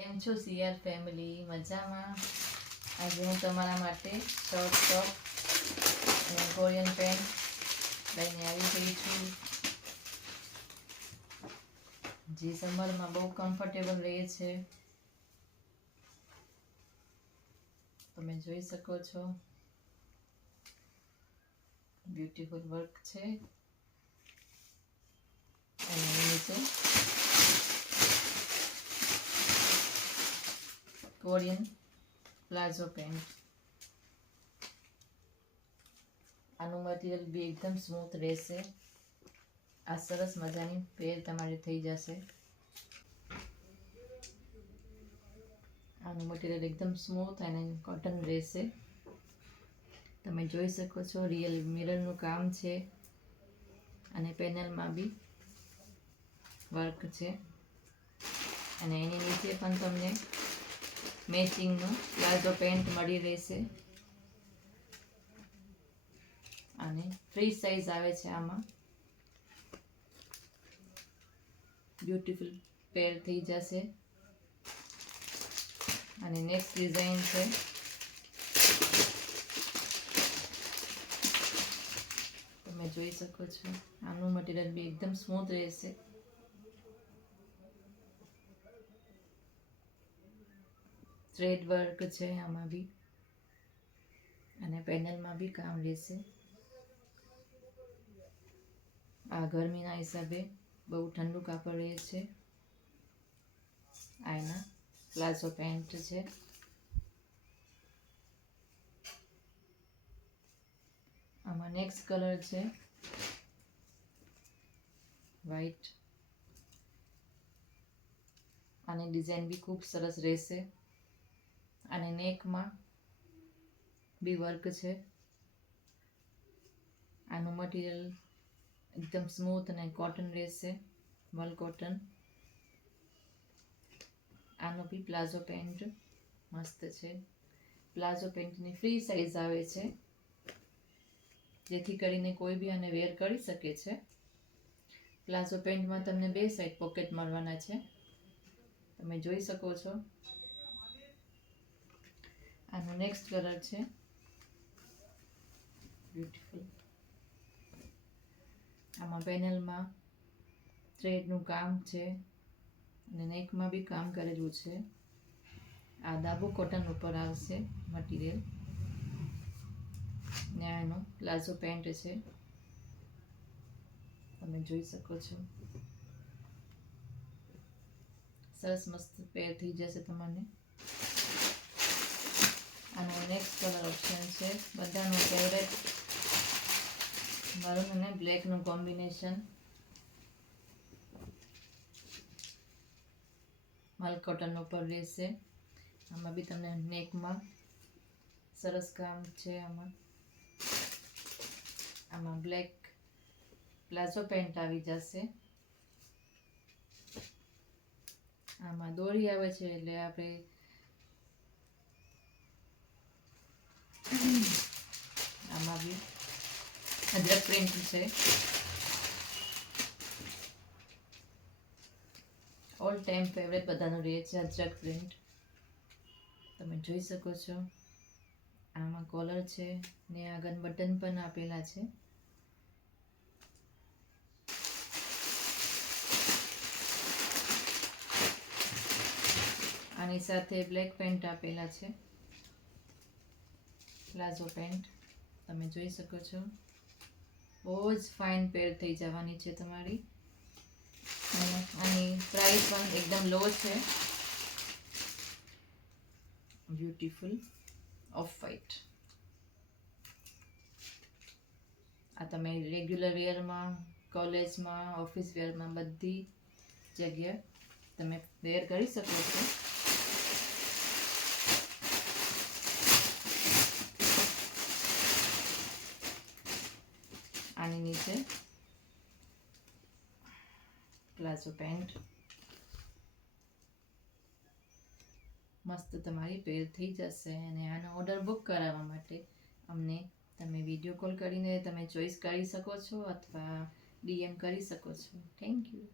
કેમ છો CR family? મજામાં? આજે હું તમારા માટે શોર્ટ ટોપ અને કોરિયન પેન્ટ લઈને આવી ગઈ છું, જે સમરમાં બહુ કમ્ફર્ટેબલ રહે છે. તમે જોઈ શકો છો, બ્યુટીફુલ વર્ક છે. અને નીચે કોરિયન પ્લાઝો પેન્ટ. આનું મટીરિયલ બી એકદમ સ્મૂથ રહેશે. આ સરસ મજાની પેર તમારી થઈ જશે. આનું મટીરિયલ એકદમ સ્મૂથ અને કોટન રહેશે. તમે જોઈ શકો છો, રિયલ મિરરનું કામ છે અને પેનલમાં બી વર્ક છે. અને એની નીચે પણ તમને મેચિંગનું પ્લાઝો પેન્ટ મળી રહેશે. અને ફ્રી સાઇઝ આવે છે. આમાં બ્યુટીફુલ પેર થઈ જશે. અને નેક્સ્ટ ડિઝાઇન છે, તમે જોઈ શકો છો. આનું મટીરિયલ બી એકદમ સ્મૂથ રહેશે. થ્રેડ વર્ક છે આમાં બી, અને પેનલમાં બી કામ રહેશે. આ ગરમીના હિસાબે બહુ ઠંડુ કાપડ રહે છે. આ એના પ્લાઝો પેન્ટ છે. આમાં નેક્સ્ટ કલર છે વ્હાઈટ. આની ડિઝાઇન બી ખૂબ સરસ રહેશે. અને નેકમાં બી વર્ક છે. આનું મટીરિયલ એકદમ સ્મૂથ અને કોટન રહેશે, વલ કોટન. આનો બી પ્લાઝો પેન્ટ મસ્ત છે. પ્લાઝો પેન્ટની ફ્રી સાઇઝ આવે છે, જેથી કરીને કોઈ બી આને વેર કરી શકે છે. પ્લાઝો પેન્ટમાં તમને બે સાઈડ પોકેટ મળવાના છે, તમે જોઈ શકો છો. આનો નેક્સ્ટ કલર છે બ્યુટીફુલ. આમાં પેનલમાં થ્રેડનું કામ છે અને નેકમાં બી કામ કરેલું છે. આ દાબુ કોટન ઉપર આવશે મટીરિયલ. ને આનો પ્લાઝો પેન્ટ છે, તમે જોઈ શકો છો. સરસ મસ્ત પેર થઈ જશે તમને. આનો નેક્સ્ટ કલર ઓપ્શન છે બધાનું ફેવરેટ, મરૂન અને બ્લેકનું કોમ્બિનેશન. મલ કોટન ઉપર રહેશે. આમાં બી તમને નેકમાં સરસ કામ છે. આમાં બ્લેક પ્લાઝો પેન્ટ આવી જશે. આમાં દોરી આવે છે, એટલે આપણે આમાં બી અજરક પ્રિન્ટ છે. ઓલ ટાઈમ ફેવરેટ બધાનું રહે છે અજરક પ્રિન્ટ. તમે જોઈ શકો છો. આમાં કોલર છે ને આગળ બટન પણ આપેલા છે. આની સાથે બ્લેક પેન્ટ આપેલા છે, પ્લાઝો પેન્ટ. તમે જોઈ શકો છો. બહુ જ ફાઇન પેર થઈ જવાની છે તમારી. અને આની પ્રાઇસ પણ એકદમ લો છે. Beautiful off white. આ તમે રેગ્યુલર વેરમાં, કોલેજમાં, ઓફિસ વેરમાં બધી જગ્યાએ તમે વેર કરી શકો છો. આની નીચે પ્લાઝો પેન્ટ. મસ્ત તમારી પેર થઈ જશે. અને આનો ઓર્ડર બુક કરાવવા માટે અમને તમે વિડીયો કોલ કરીને તમે ચોઈસ કરી શકો છો, અથવા DM કરી શકો છો. Thank you.